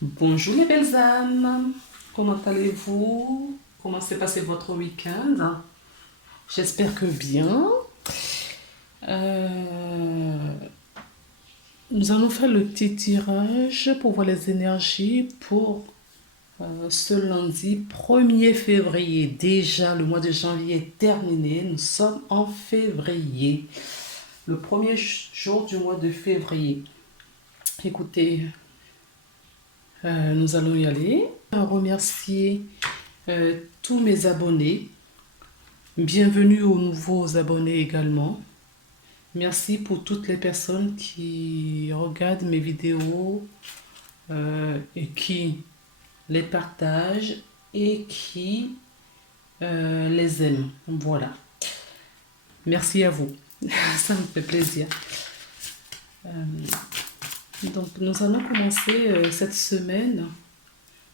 Bonjour les belles âmes, comment allez-vous? Comment s'est passé votre week-end? J'espère que bien. Euh, Nous allons faire le petit tirage pour voir les énergies pour ce lundi 1er février. Déjà, le mois de janvier est terminé, nous sommes en février, le premier jour du mois de février. Écoutez, nous allons y aller. Je remercier tous mes abonnés. Bienvenue aux nouveaux abonnés également. Merci pour toutes les personnes qui regardent mes vidéos et qui les partagent et qui les aiment. Voilà. Merci à vous. Ça me fait plaisir. Donc, nous allons commencer cette semaine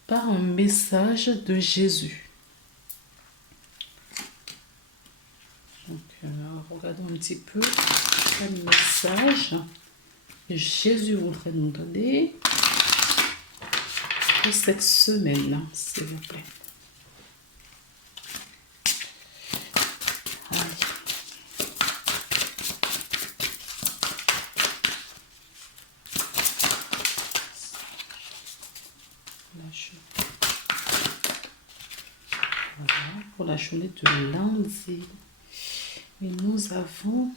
par un message de Jésus. Donc, regardons un petit peu quel message Jésus voudrait nous donner pour cette semaine, s'il vous plaît. Allez. Voilà, pour la journée de lundi. Et nous avons: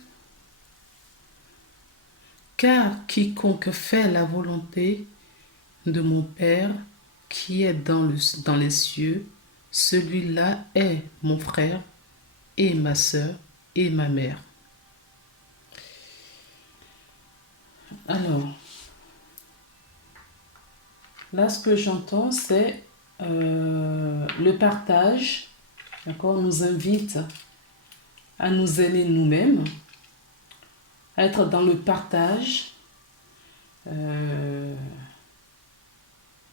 car quiconque fait la volonté de mon Père qui est dans les cieux, celui-là est mon frère et ma sœur et ma mère. Alors, là, ce que j'entends, c'est le partage. D'accord, on nous invite à nous aimer nous-mêmes, à être dans le partage, dans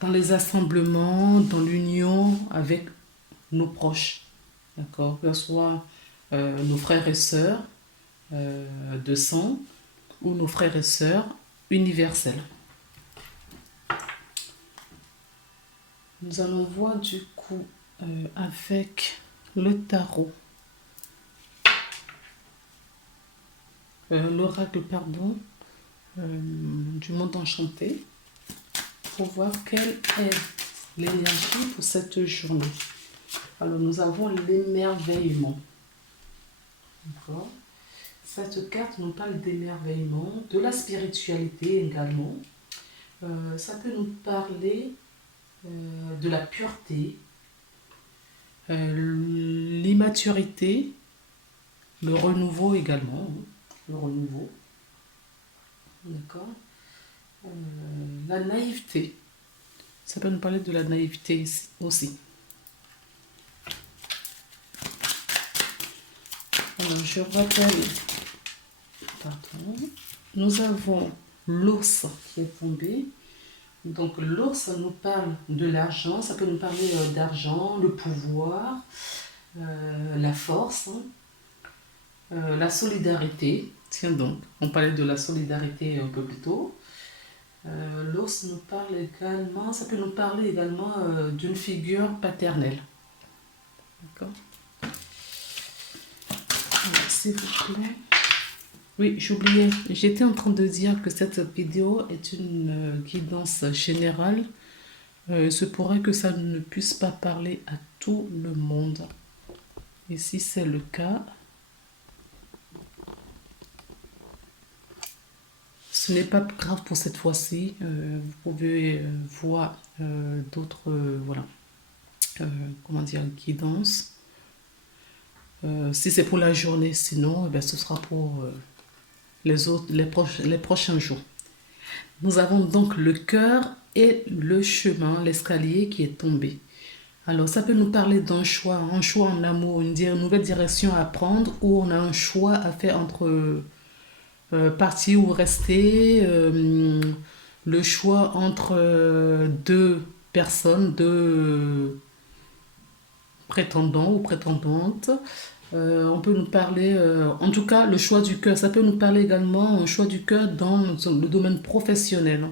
les assemblements, dans l'union avec nos proches, d'accord, que ce soit nos frères et sœurs de sang ou nos frères et sœurs universels. Nous allons voir du coup avec le tarot, l'oracle, pardon, du monde enchanté, pour voir quelle est l'énergie pour cette journée. Alors, nous avons l'émerveillement. D'accord. Cette carte nous parle d'émerveillement, de la spiritualité également. Ça peut nous parler de la pureté, l'immaturité, le renouveau également. Le renouveau. D'accord. La naïveté. Ça peut nous parler de la naïveté aussi. Alors, je rappelle, pardon, nous avons l'ours qui est tombé. Donc, l'ours nous parle de l'argent. Ça peut nous parler d'argent, le pouvoir, la force, la solidarité. Tiens donc, on parlait de la solidarité un peu plus tôt. L'ours nous parle également, ça peut nous parler également d'une figure paternelle. D'accord. S'il vous plaît. Oui, j'oubliais. J'étais en train de dire que cette vidéo est une guidance générale. Il se pourrait que ça ne puisse pas parler à tout le monde. Et si c'est le cas, ce n'est pas grave pour cette fois-ci. Vous pouvez voir d'autres, voilà, comment dire, guidances. Si c'est pour la journée, sinon, ce sera pour les prochains jours. Nous avons donc le cœur et le chemin, l'escalier qui est tombé. Alors, ça peut nous parler d'un choix en amour, une nouvelle direction à prendre, ou on a un choix à faire entre partir ou rester, le choix entre deux personnes, deux prétendants ou prétendantes. On peut nous parler, en tout cas, le choix du cœur. Ça peut nous parler également un choix du cœur dans le domaine professionnel.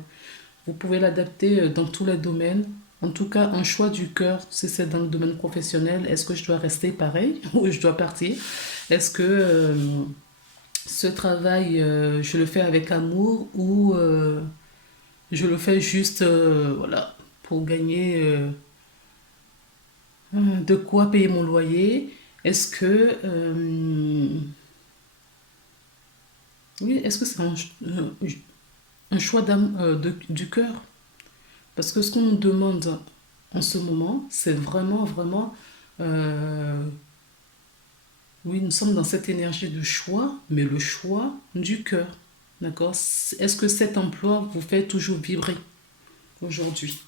Vous pouvez l'adapter dans tous les domaines. En tout cas, un choix du cœur, si c'est dans le domaine professionnel, est-ce que je dois rester pareil ou je dois partir? Est-ce que ce travail, je le fais avec amour ou je le fais juste voilà, pour gagner de quoi payer mon loyer? Est-ce que, oui, est-ce que c'est un choix du cœur? Parce que ce qu'on nous demande en ce moment, c'est vraiment, vraiment, euh, oui, nous sommes dans cette énergie de choix, mais le choix du cœur. D'accord? Est-ce que cet emploi vous fait toujours vibrer aujourd'hui?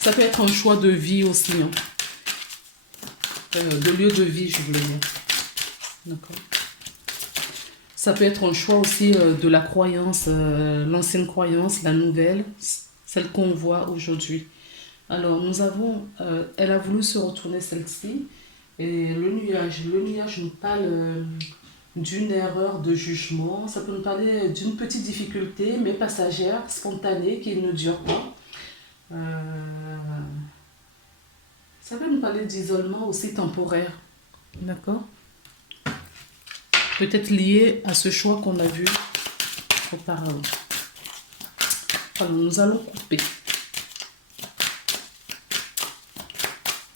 Ça peut être un choix de vie aussi, hein. De lieu de vie, je voulais dire. D'accord? Ça peut être un choix aussi de la croyance, l'ancienne croyance, la nouvelle, celle qu'on voit aujourd'hui. Alors, nous avons, elle a voulu se retourner celle-ci, et le nuage nous parle d'une erreur de jugement, ça peut nous parler d'une petite difficulté, mais passagère, spontanée, qui ne dure pas. Ça peut nous parler d'isolement aussi temporaire, d'accord? Peut-être lié à ce choix qu'on a vu auparavant. Alors, nous allons couper.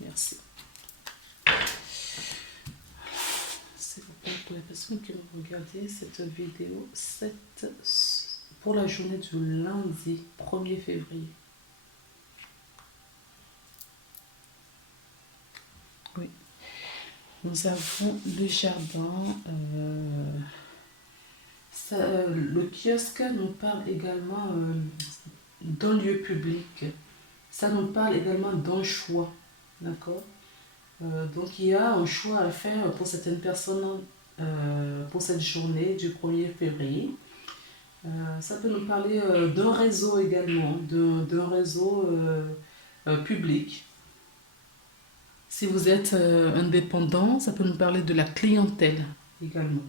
Merci. S'il vous plaît, pour les personnes qui vont regarder cette vidéo, pour la journée du lundi 1er février. Oui. Nous avons le jardin. Le kiosque nous parle également d'un lieu public. Ça nous parle également d'un choix. D'accord? Donc il y a un choix à faire pour certaines personnes pour cette journée du 1er février. Ça peut nous parler d'un réseau également, d'un réseau public. Si vous êtes indépendant, ça peut nous parler de la clientèle également.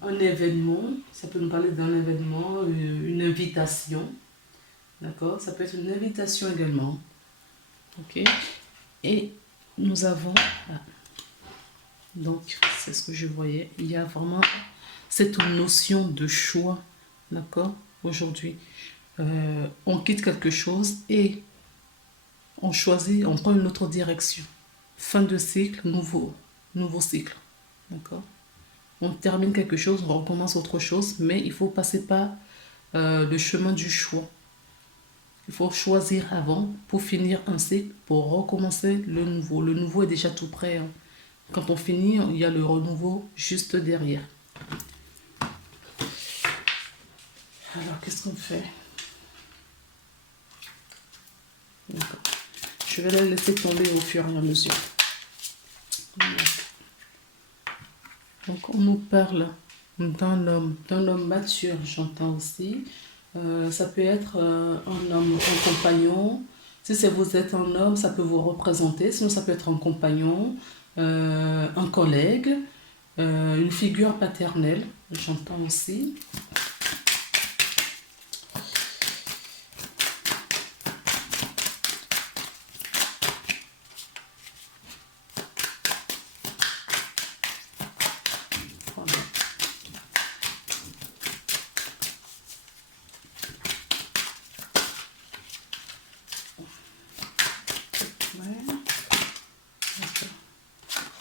Un événement, ça peut nous parler d'un événement, une invitation. D'accord? Ça peut être une invitation également. Ok? Et nous avons... donc, c'est ce que je voyais. Il y a vraiment cette notion de choix. D'accord? Aujourd'hui. On quitte quelque chose et on choisit, on prend une autre direction. Fin de cycle, nouveau cycle. D'accord? On termine quelque chose, on recommence autre chose, mais il faut passer par le chemin du choix. Il faut choisir avant pour finir un cycle, pour recommencer le nouveau. Le nouveau est déjà tout prêt, hein. Quand on finit, il y a le renouveau juste derrière. Alors, qu'est-ce qu'on fait? D'accord. Je vais la laisser tomber au fur et à mesure. Donc, on nous parle d'un homme mature, j'entends aussi. Ça peut être un homme, un compagnon. Si vous êtes un homme, ça peut vous représenter. Sinon, ça peut être un compagnon, un collègue, une figure paternelle, j'entends aussi.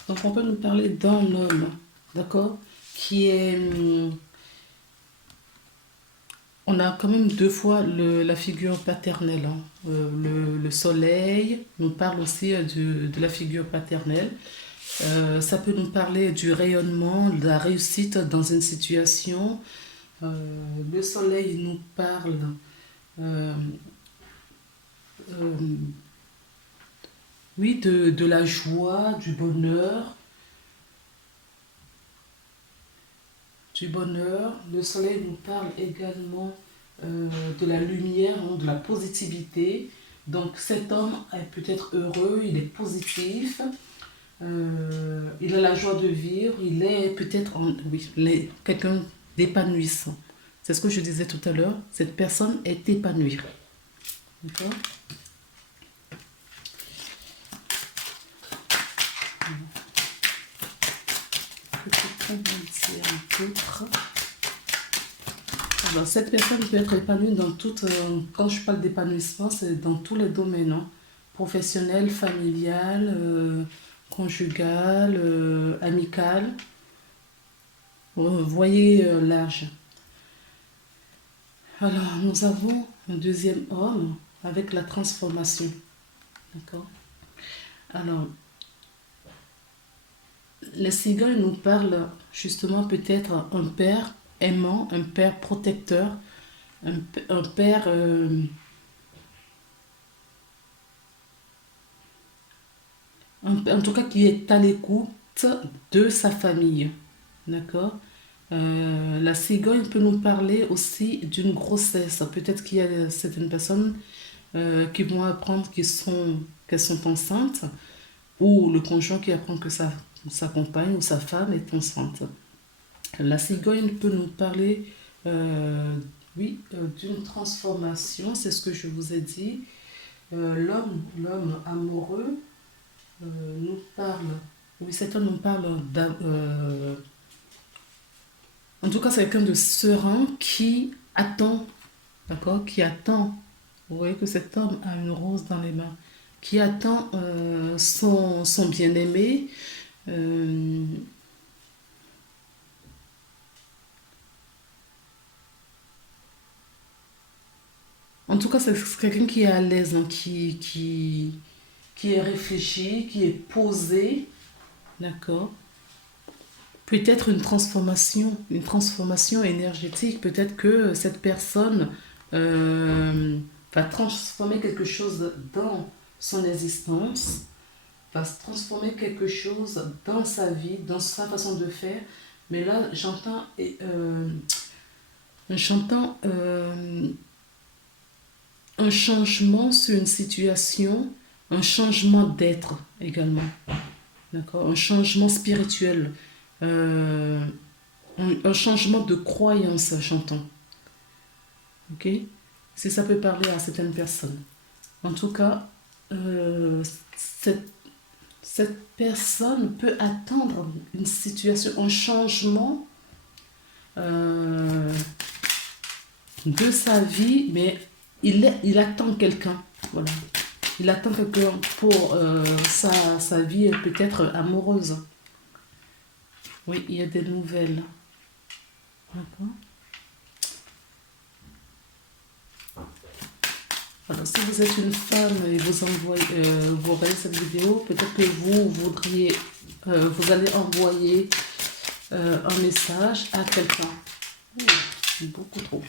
Donc on peut nous parler d'un homme, d'accord, qui est... on a quand même deux fois la figure paternelle, hein. Le soleil nous parle aussi de la figure paternelle. Ça peut nous parler du rayonnement, de la réussite dans une situation. Le soleil nous parle oui, de la joie, du bonheur. Du bonheur. Le soleil nous parle également de la lumière, hein, de la positivité. Donc cet homme est peut-être heureux, il est positif. il a la joie de vivre, il est peut-être, oui, quelqu'un d'épanouissant. C'est ce que je disais tout à l'heure, cette personne est épanouie. D'accord? Que peut-on dire d'autre? Alors, cette personne peut être épanouie dans toute... quand je parle d'épanouissement, c'est dans tous les domaines, hein. Professionnel, familial, conjugal, amical. Vous voyez l'âge. Alors, nous avons un deuxième homme avec la transformation. D'accord? Alors, les cigognes nous parlent justement peut-être un père aimant, un père protecteur, un père... en tout cas qui est à l'écoute de sa famille. D'accord? La cigogne peut nous parler aussi d'une grossesse. Peut-être qu'il y a certaines personnes qui vont apprendre qu'elles sont enceintes, ou le conjoint qui apprend que sa compagne ou sa femme est enceinte. La cigogne peut nous parler, oui, d'une transformation, c'est ce que je vous ai dit. L'homme amoureux nous parle, oui, cet homme nous parle en tout cas, c'est quelqu'un de serein qui attend, d'accord, qui attend. Vous voyez que cet homme a une rose dans les mains, qui attend son bien-aimé. En tout cas, c'est quelqu'un qui est à l'aise, hein, qui est réfléchi, qui est posé, d'accord. Peut-être une transformation énergétique. Peut-être que cette personne va transformer quelque chose dans son existence, va transformer quelque chose dans sa vie, dans sa façon de faire. Mais là, j'entends un changement sur une situation, un changement d'être également. D'accord? Un changement spirituel. Euh, un changement de croyance, j'entends. Ok? Si ça peut parler à certaines personnes. En tout cas, cette personne peut attendre une situation, un changement de sa vie, mais il attend quelqu'un. Voilà. Il attend quelqu'un pour sa vie peut-être amoureuse. Oui, il y a des nouvelles. D'accord. Alors, si vous êtes une femme et vous regardez cette vidéo, peut-être que vous allez envoyer un message à quelqu'un. Beaucoup trop.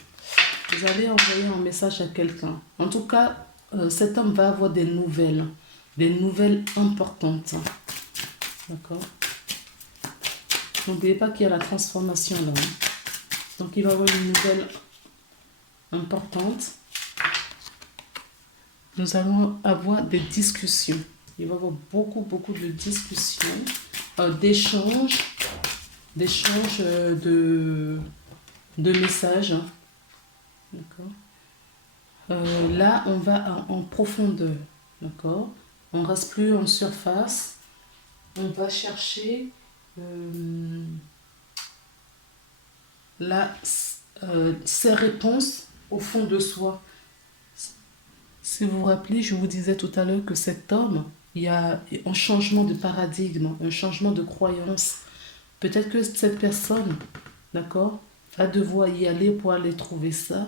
Vous allez envoyer un message à quelqu'un. En tout cas, cet homme va avoir des nouvelles importantes. D'accord? N'oubliez pas qu'il y a la transformation là. Donc, il va avoir une nouvelle importante. Nous allons avoir des discussions. Il va y avoir beaucoup de discussions, d'échanges de messages. D'accord. Là, on va en profondeur. D'accord. On ne reste plus en surface. On va chercher ces réponses au fond de soi. Si vous vous rappelez, je vous disais tout à l'heure que cet homme, il y a un changement de paradigme, un changement de croyance. Peut-être que cette personne, d'accord, va devoir y aller pour aller trouver ça,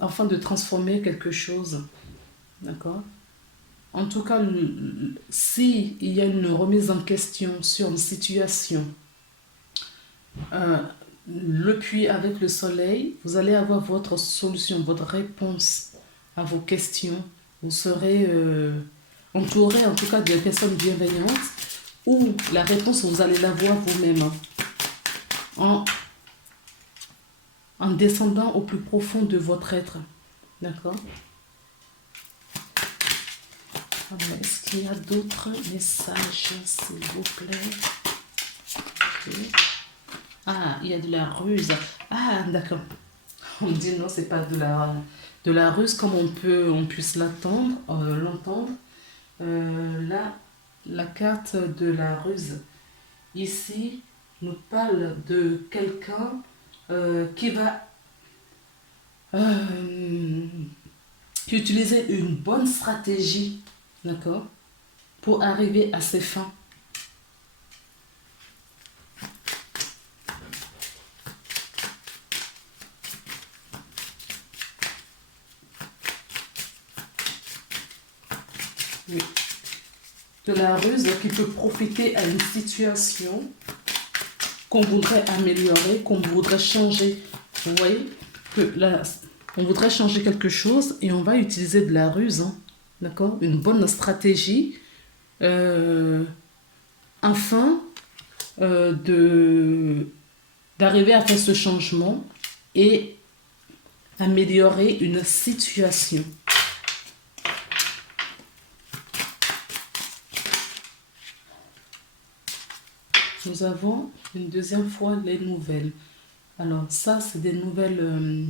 afin de transformer quelque chose. D'accord? En tout cas, si il y a une remise en question sur une situation, le puits avec le soleil, vous allez avoir votre solution, votre réponse à vos questions. Vous serez entouré en tout cas de personnes bienveillantes, ou la réponse vous allez la voir vous-même en descendant au plus profond de votre être. D'accord? Alors, est-ce qu'il y a d'autres messages, s'il vous plaît? Ok. Ah, il y a de la ruse. Ah, d'accord. On me dit non, c'est pas de la ruse comme on puisse l'entendre. Là, la carte de la ruse, ici, nous parle de quelqu'un qui va utiliser une bonne stratégie, d'accord, pour arriver à ses fins. Oui. De la ruse qui peut profiter à une situation qu'on voudrait améliorer, qu'on voudrait changer. Vous voyez que là, on voudrait changer quelque chose et on va utiliser de la ruse, hein, d'accord, une bonne stratégie afin d'arriver à faire ce changement et améliorer une situation. Nous avons une deuxième fois les nouvelles. Alors ça, c'est des nouvelles,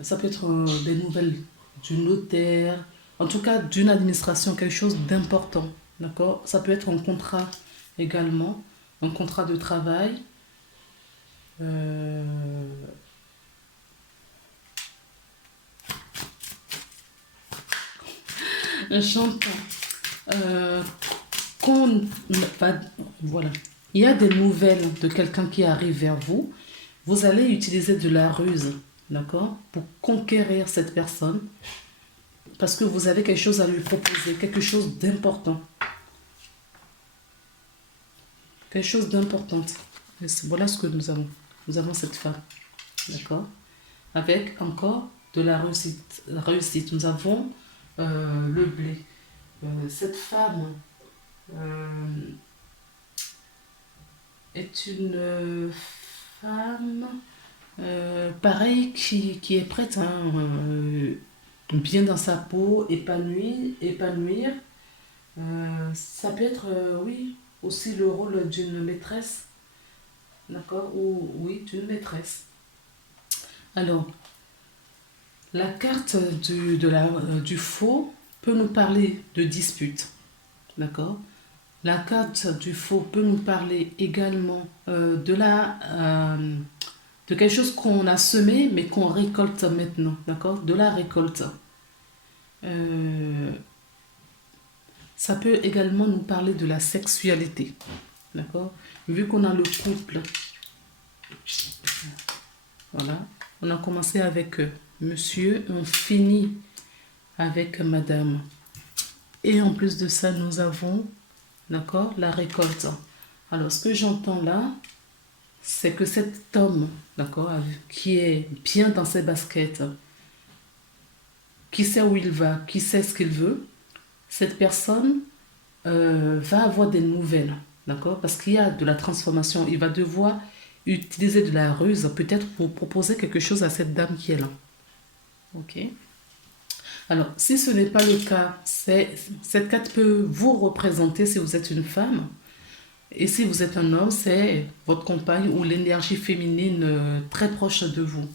ça peut être des nouvelles du notaire, en tout cas d'une administration, quelque chose d'important. D'accord? Ça peut être un contrat également, un contrat de travail. J'entends voilà. Il y a des nouvelles de quelqu'un qui arrive vers vous. Vous allez utiliser de la ruse, d'accord, pour conquérir cette personne parce que vous avez quelque chose à lui proposer, quelque chose d'important. Quelque chose d'important. Voilà ce que nous avons. Nous avons cette femme, d'accord, avec encore de la réussite. Nous avons le blé. Cette femme est une femme pareil qui est prête à bien dans sa peau, épanouir. Ça peut être, oui, aussi le rôle d'une maîtresse, d'accord, ou oui, d'une maîtresse. Alors, la carte du faux peut nous parler de dispute, d'accord. La carte du faux peut nous parler également de quelque chose qu'on a semé mais qu'on récolte maintenant, d'accord, de la récolte. Ça peut également nous parler de la sexualité, d'accord. Vu qu'on a le couple, voilà, on a commencé avec monsieur, on finit avec madame. Et en plus de ça, nous avons, d'accord, la récolte. Alors, ce que j'entends là, c'est que cet homme, d'accord, qui est bien dans ses baskets, qui sait où il va, qui sait ce qu'il veut, cette personne va avoir des nouvelles, d'accord, parce qu'il y a de la transformation. Il va devoir utiliser de la ruse, peut-être pour proposer quelque chose à cette dame qui est là. Ok. Alors, si ce n'est pas le cas, cette carte peut vous représenter si vous êtes une femme. Et si vous êtes un homme, c'est votre compagne ou l'énergie féminine très proche de vous.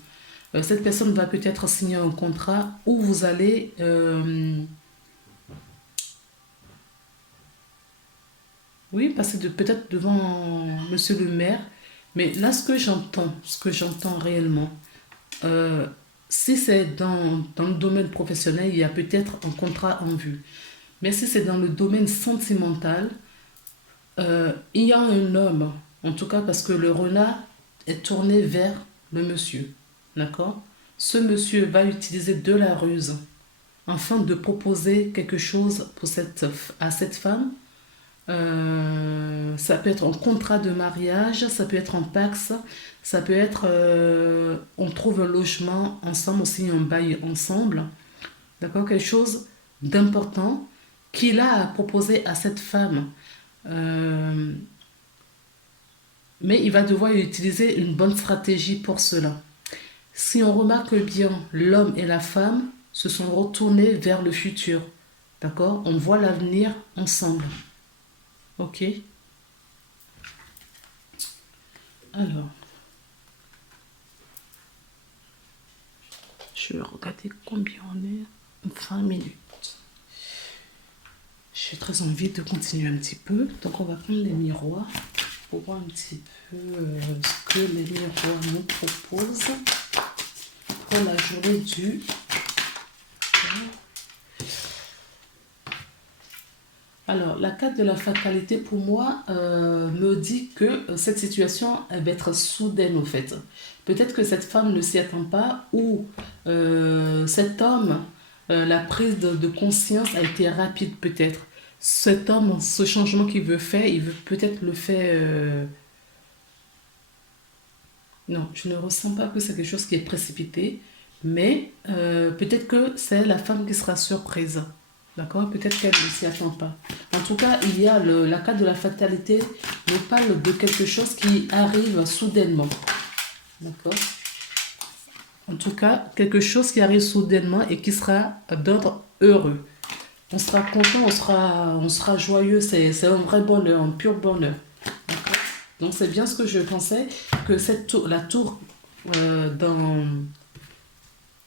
Cette personne va peut-être signer un contrat où vous allez oui, passer peut-être devant monsieur le maire. Mais là, ce que j'entends réellement, si c'est dans le domaine professionnel, il y a peut-être un contrat en vue. Mais si c'est dans le domaine sentimental, il y a un homme, en tout cas parce que le renard est tourné vers le monsieur, d'accord. Ce monsieur va utiliser de la ruse afin de proposer quelque chose à cette femme. Ça peut être un contrat de mariage, ça peut être un pax, ça peut être on trouve un logement ensemble, aussi un bail ensemble, d'accord, quelque chose d'important qu'il a à proposer à cette femme. Mais il va devoir utiliser une bonne stratégie pour cela. Si on remarque bien, l'homme et la femme se sont retournés vers le futur. D'accord? On voit l'avenir ensemble. Ok? Alors, je vais regarder combien on est. 20 minutes. J'ai très envie de continuer un petit peu. Donc, on va prendre les miroirs pour voir un petit peu ce que les miroirs nous proposent pour la journée du... Alors, la carte de la fatalité, pour moi, me dit que cette situation elle va être soudaine, au fait. Peut-être que cette femme ne s'y attend pas, ou cet homme, la prise de conscience a été rapide, peut-être. Cet homme, ce changement qu'il veut faire, il veut peut-être le faire... Non, je ne ressens pas que c'est quelque chose qui est précipité, mais peut-être que c'est la femme qui sera surprise. D'accord? Peut-être qu'elle ne s'y attend pas. En tout cas, il y a la carte de la fatalité nous parle de quelque chose qui arrive soudainement. D'accord? En tout cas, quelque chose qui arrive soudainement et qui sera d'ordre heureux. On sera content, on sera joyeux. C'est un vrai bonheur, un pur bonheur. D'accord? Donc, c'est bien ce que je pensais, que la tour dans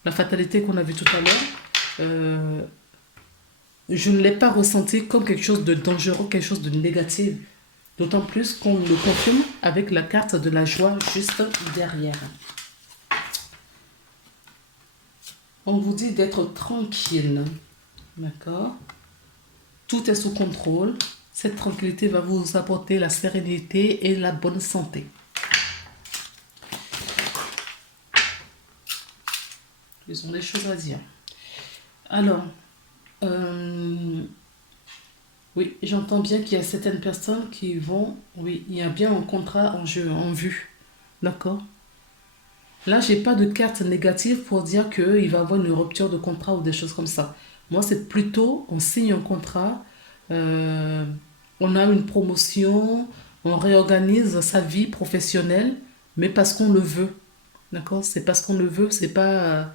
la fatalité qu'on a vue tout à l'heure, je ne l'ai pas ressenti comme quelque chose de dangereux, quelque chose de négatif. D'autant plus qu'on le confirme avec la carte de la joie juste derrière. On vous dit d'être tranquille. D'accord? Tout est sous contrôle. Cette tranquillité va vous apporter la sérénité et la bonne santé. Ils ont des choses à dire. Alors, oui, j'entends bien qu'il y a certaines personnes qui vont... Oui, il y a bien un contrat en jeu, en vue. D'accord? Là, j'ai pas de carte négative pour dire qu'il va y avoir une rupture de contrat ou des choses comme ça. Moi, c'est plutôt, on signe un contrat, euh, on a une promotion, on réorganise sa vie professionnelle, mais parce qu'on le veut. D'accord? C'est parce qu'on le veut, c'est pas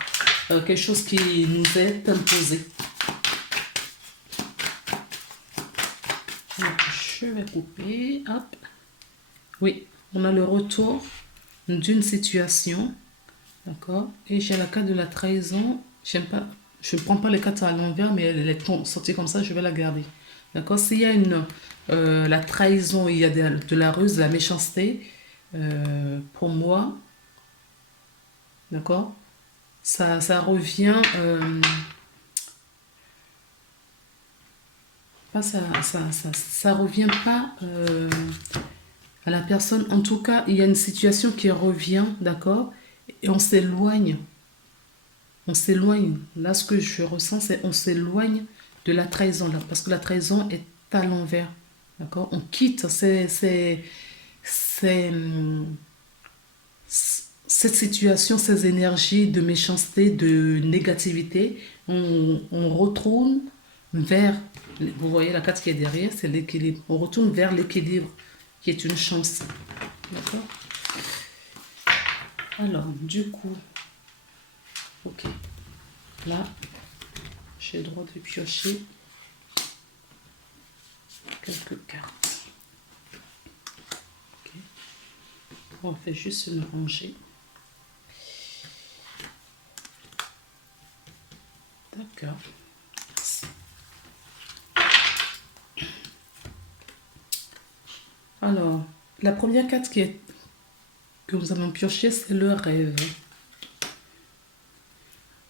quelque chose qui nous est imposé. Donc, je vais couper. Hop. Oui, on a le retour d'une situation. D'accord? Et j'ai la carte de la trahison. J'aime pas, je ne prends pas les cartes à l'envers, mais elle est sortie comme ça, je vais la garder. D'accord? S'il y a la trahison, il y a de la ruse, de la méchanceté, pour moi, d'accord? Ça revient, pas ça revient pas à la personne. En tout cas, il y a une situation qui revient, d'accord? Et on s'éloigne. On s'éloigne. Là, ce que je ressens, c'est on s'éloigne de la trahison, là, parce que la trahison est à l'envers. D'accord? On quitte cette situation, ces énergies de méchanceté, de négativité. On retourne vers, vous voyez la carte qui est derrière, c'est l'équilibre. On retourne vers l'équilibre, qui est une chance. D'accord? Alors, du coup, ok. Là, j'ai le droit de piocher quelques cartes. Okay. On fait juste une rangée. D'accord. Merci. Alors, la première carte que nous avons pioché, c'est le rêve.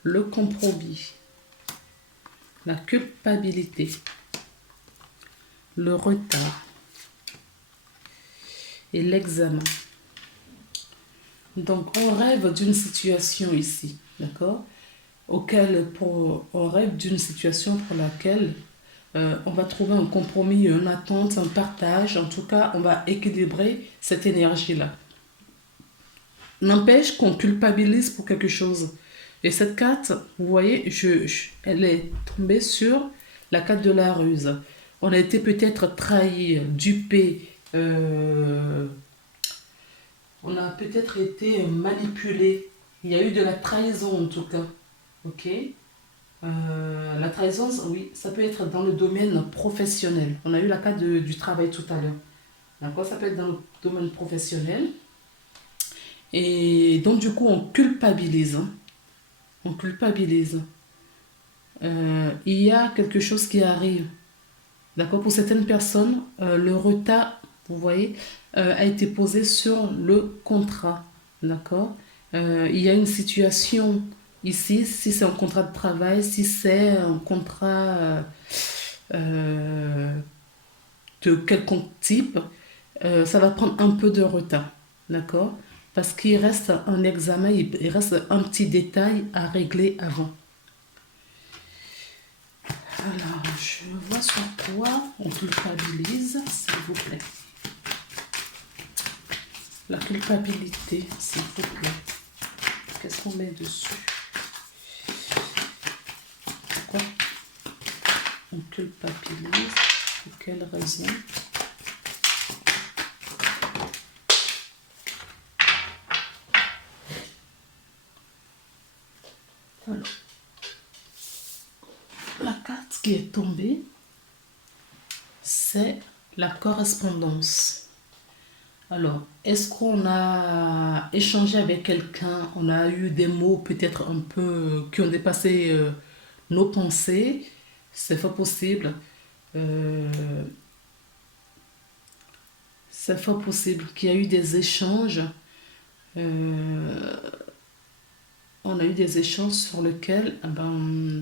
Le compromis. La culpabilité. Le retard. Et l'examen. Donc, on rêve d'une situation ici, d'accord? On rêve d'une situation pour laquelle on va trouver un compromis, une attente, un partage. En tout cas, on va équilibrer cette énergie-là. N'empêche qu'on culpabilise pour quelque chose. Et cette carte, vous voyez, elle est tombée sur la carte de la ruse. On a été peut-être trahi, dupé, on a peut-être été manipulé. Il y a eu de la trahison en tout cas. Ok? La trahison, oui, ça peut être dans le domaine professionnel. On a eu la cas du travail tout à l'heure. D'accord? Ça peut être dans le domaine professionnel. Et donc, du coup, on culpabilise. Hein. On culpabilise. Il y a quelque chose qui arrive. D'accord? Pour certaines personnes, le retard, vous voyez, a été posé sur le contrat. D'accord? Il y a une situation ici, si c'est un contrat de travail, si c'est un contrat de quelconque type, ça va prendre un peu de retard. D'accord? Parce qu'il reste un examen, il reste un petit détail à régler avant. Alors, je vois sur quoi on culpabilise, s'il vous plaît. La culpabilité, s'il vous plaît. Qu'est-ce qu'on met dessus? Pourquoi on culpabilise? Pour quelle raison? Alors, la carte qui est tombée, c'est la correspondance. Alors, est-ce qu'on a échangé avec quelqu'un, on a eu des mots peut-être un peu qui ont dépassé nos pensées? C'est fort possible. Euh, c'est fort possible qu'il y a eu des échanges. euh, on a eu des échanges sur lesquels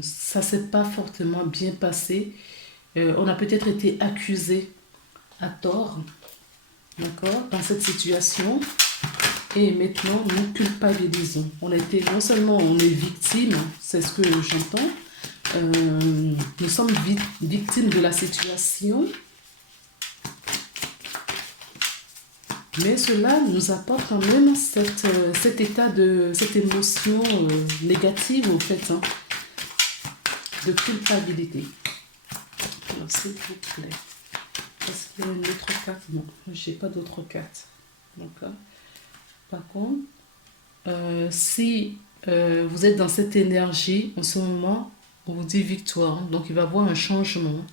ça s'est pas fortement bien passé. On a peut-être été accusé à tort, d'accord, dans cette situation. Et maintenant, nous culpabilisons. On a été, non seulement on est victime, c'est ce que j'entends, nous sommes victimes de la situation, mais cela nous apporte quand même cet état cette émotion négative, au fait, hein, de culpabilité. Alors, s'il vous plaît, est-ce qu'il y a une autre carte? Non, j'ai pas d'autre carte. D'accord. Par contre, si vous êtes dans cette énergie, en ce moment, on vous dit victoire. Donc, il va y avoir un changement.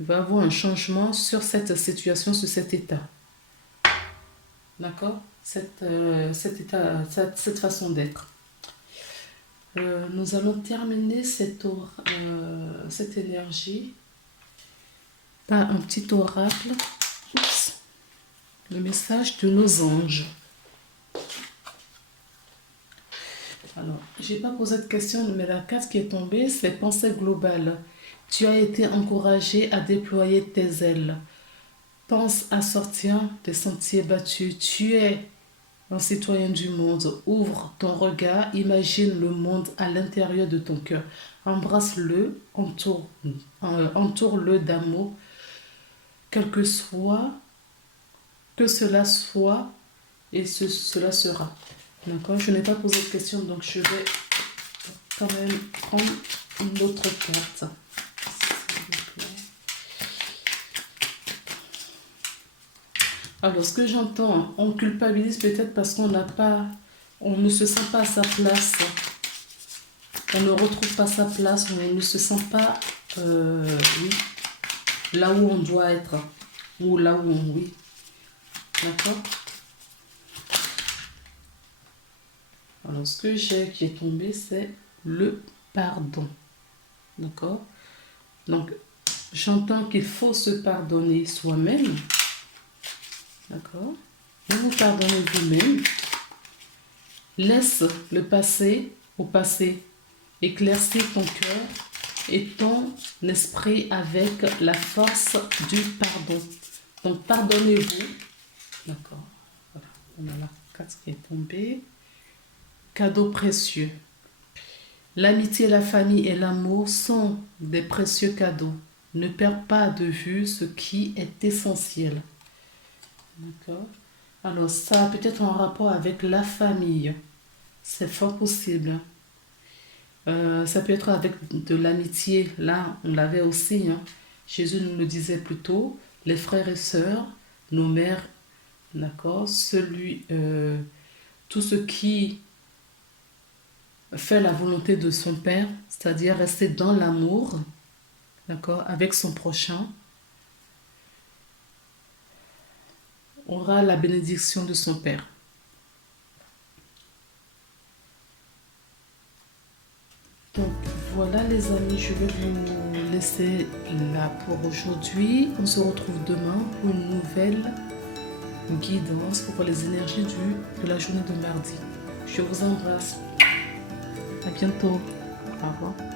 Il va y avoir un changement sur cette situation, sur cet état. D'accord? Cet état, cette façon d'être. Nous allons terminer cette énergie par un petit oracle. Oups. Le message de nos anges. Alors, j'ai pas posé de question, mais la carte qui est tombée, c'est pensée globale. Tu as été encouragé à déployer tes ailes. Pense à sortir des sentiers battus. Tu es un citoyen du monde. Ouvre ton regard, imagine le monde à l'intérieur de ton cœur. Embrasse-le, entoure-le d'amour, quel que soit, que cela soit, et cela sera. D'accord? Je n'ai pas posé de question, donc je vais quand même prendre une autre carte. Alors, ce que j'entends, on culpabilise peut-être parce qu'on ne se sent pas à sa place. On ne retrouve pas sa place, on ne se sent pas, oui, là où on doit être. Ou là où on, oui. D'accord? Alors, ce que j'ai qui est tombé, c'est le pardon. D'accord? Donc, j'entends qu'il faut se pardonner soi-même. D'accord? Vous vous pardonnez vous-même. Laisse le passé au passé. Éclaircis ton cœur et ton esprit avec la force du pardon. Donc, pardonnez-vous. D'accord? Voilà. On a la carte qui est tombée. Cadeau précieux. L'amitié, la famille et l'amour sont des précieux cadeaux. Ne perds pas de vue ce qui est essentiel. D'accord? Alors, ça a peut-être un rapport avec la famille. C'est fort possible. Ça peut être avec de l'amitié. Là, on l'avait aussi. Hein. Jésus nous le disait plus tôt. Les frères et sœurs, nos mères, d'accord? Tout ce qui faire la volonté de son Père, c'est-à-dire rester dans l'amour, d'accord, avec son prochain, aura la bénédiction de son Père. Donc voilà les amis, je vais vous laisser là pour aujourd'hui. On se retrouve demain pour une nouvelle guidance pour les énergies de la journée de mardi. Je vous embrasse. À bientôt. Au revoir.